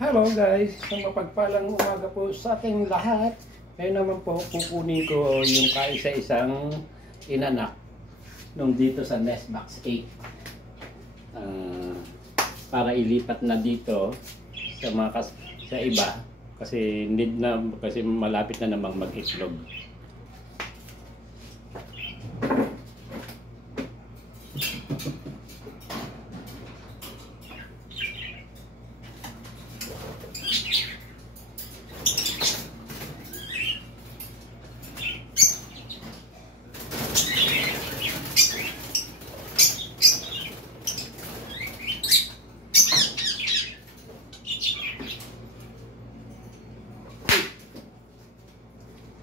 Hello guys, sa mapagpalang umaga po sa ating lahat. Ngayon naman po kukunin ko yung kaisa-isang inanak nung dito sa Nest Box 8 para ilipat na dito sa mga sa iba kasi need na, kasi malapit na namang mag-itlog.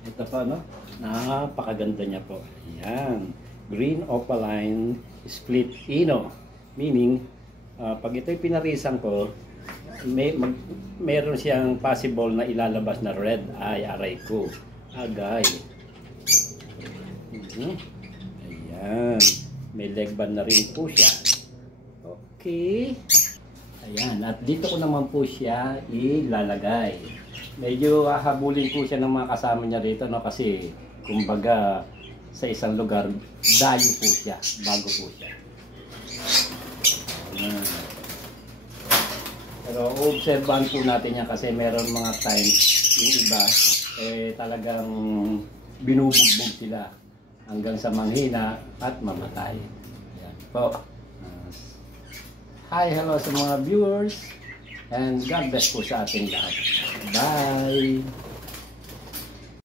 Ito pa, no? Napakaganda niya po. Ayan. Green opaline split ino. Meaning, pag ito'y pinarisan ko, meron siyang possible na ilalabas na red eye. Aray ko. Agay. Ayan. May leg band na rin po siya. Okay. Ayan. At dito ko naman po siya ilalagay. Medyo hahabulin po siya ng mga kasama niya rito, no? Kasi kumbaga sa isang lugar dayo po siya, bago po siya. Pero obserbahan po natin yan kasi meron mga times yung iba talagang binubugbog sila hanggang sa manghina at mamatay. Ayan po. Hi, hello sa mga viewers. And God bless po sa ating lahat. Bye!